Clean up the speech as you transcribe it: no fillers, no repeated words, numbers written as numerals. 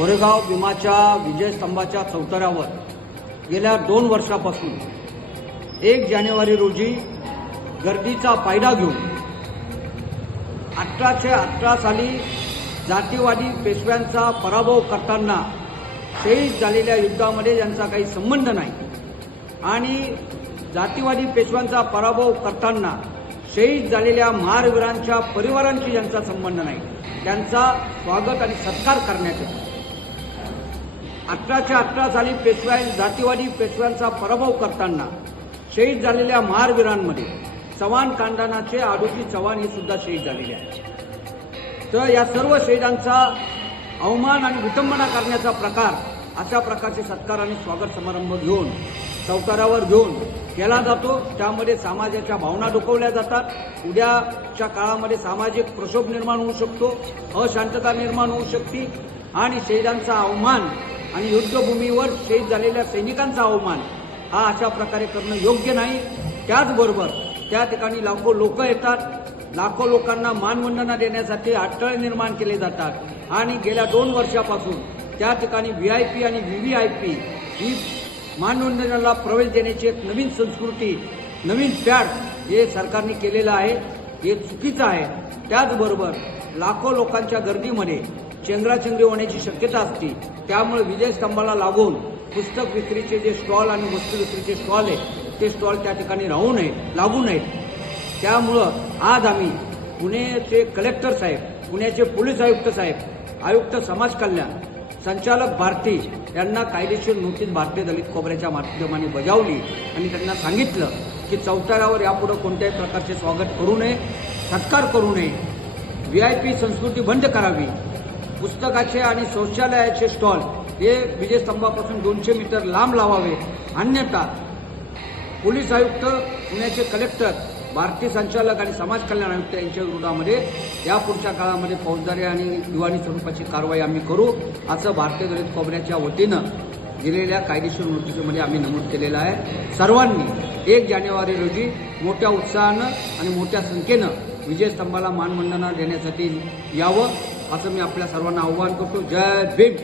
कोरेगाव भीमाच्या विजयस्तंभाच्या चौतऱ्यावर गेल्या 2 वर्षापासून 1 जानेवारी रोजी गर्दीचा फायदा घेऊन 1818 साली जातीवादी पेशव्यांचा पराभव करताना शहीद झालेल्या युद्धामध्ये ज्यांचा काही संबंध नाही आणि जातीवादी पेशव्यांचा पराभव करताना शहीद झालेल्या महारवीरांच्या परिवारांशी ज्यांचा संबंध नाही त्यांचा स्वागत आणि सत्कार करण्यात येतो। 1818 साली जातीवादी पेशव्यांचा पराभव करताना शहीद झालेल्या महारवीरांमध्ये चव्हाण कांडानाचे आडोशी चव्हाण हे सुद्धा शहीद झालेले आहेत। तर या सर्व शहीदांचा अवमान आणि विटंबना करण्याचा प्रकार अशा प्रकारचे सत्कार आणि स्वागत समारंभ घेऊन चौतऱ्यावर घेऊन केला जातो। त्यामध्ये समाजाच्या भावना दुखवल्या जातात। उद्याच्या काळामध्ये सामाजिक प्रक्षोभ निर्माण होऊ शकतो, अशांतता निर्माण होऊ शकते आणि शहीदांचा अवमान आणि युद्धभूमीवर शहीद झालेल्या सैनिकांचा अवमान हा अशा प्रकारे करणं योग्य नाही। त्याचबरोबर त्या ठिकाणी लाखो लोक येतात, लाखो लोकांना मानवंदना देण्यासाठी अडथळे निर्माण केले जातात आणि गेल्या 2 वर्षापासून त्या ठिकाणी व्हीआयपी आणि व्हीव्हीआयपी ही मानवंदनेला प्रवेश देण्याची एक नवीन संस्कृती, नवीन पॅड हे सरकारने केलेलं आहे, हे चुकीचं आहे। त्याचबरोबर लाखो लोकांच्या गर्दीमध्ये चेंगराचेंगरी होण्याची शक्यता असते। त्यामुळे विजयस्तंभाला लागून पुस्तक विक्रीचे जे स्टॉल आणि वस्तू विक्रीचे स्टॉल आहेत ते स्टॉल त्या ठिकाणी लागू नयेत। त्यामुळं आज आम्ही पुणेचे कलेक्टर साहेब, पुण्याचे पोलीस आयुक्त साहेब, आयुक्त समाज कल्याण, संचालक भारती यांना कायदेशीर नोटीस भारतीय दलित खोबऱ्याच्या माध्यमाने बजावली आणि त्यांना सांगितलं की चौतऱ्यावर यापुढे कोणत्याही प्रकारचे स्वागत करू नये, सत्कार करू नये, व्हीआयपी संस्कृती बंद करावी, पुस्तकाचे आणि शौचालयाचे स्टॉल हे विजयस्तंभापासून 200 मीटर लांब लावावे, अन्यथा पोलीस आयुक्त, पुण्याचे कलेक्टर, भारतीय संचालक आणि समाज कल्याण आयुक्त यांच्या विरोधामध्ये यापुढच्या काळामध्ये फौजदारी आणि दिवाणी स्वरूपाची कारवाई आम्ही करू असं भारतीय दलित खोबऱ्याच्या वतीनं दिलेल्या कायदेशीर नोटीसमध्ये आम्ही नमूद केलेलं आहे। सर्वांनी 1 जानेवारी रोजी मोठ्या उत्साहानं आणि मोठ्या संख्येनं विजयस्तंभाला मानवंदना देण्यासाठी यावं असं मी आपल्या सर्वांना आवाहन करतो। जय भीम।